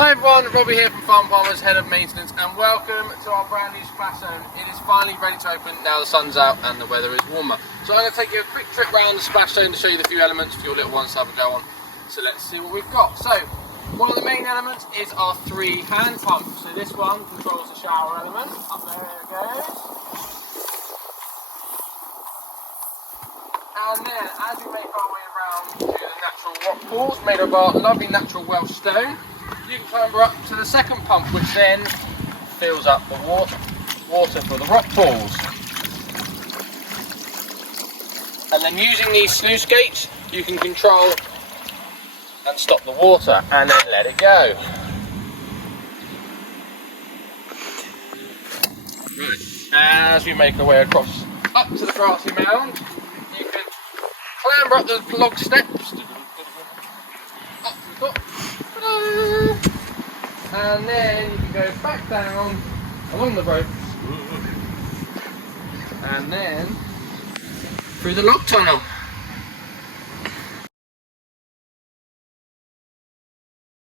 Hi everyone, Robbie here from Farm Farmers, Head of Maintenance, and welcome to our brand new splash zone. It is finally ready to open now the sun's out and the weather is warmer. So I'm going to take you a quick trip around the splash zone to show you the few elements for your little ones to have a go on. So let's see what we've got. So one of the main elements is our 3 hand pumps. So this one controls the shower element. Up there it goes. And then as we make our way around to the natural rock pools made of our lovely natural Welsh stone, you can clamber up to the second pump, which then fills up the water for the rock pools. And then using these sluice gates, you can control and stop the water and then let it go. Right, as we make our way across up to the grassy mound, you can clamber up the log steps up to the top. And then you can go back down along the ropes and then through the log tunnel.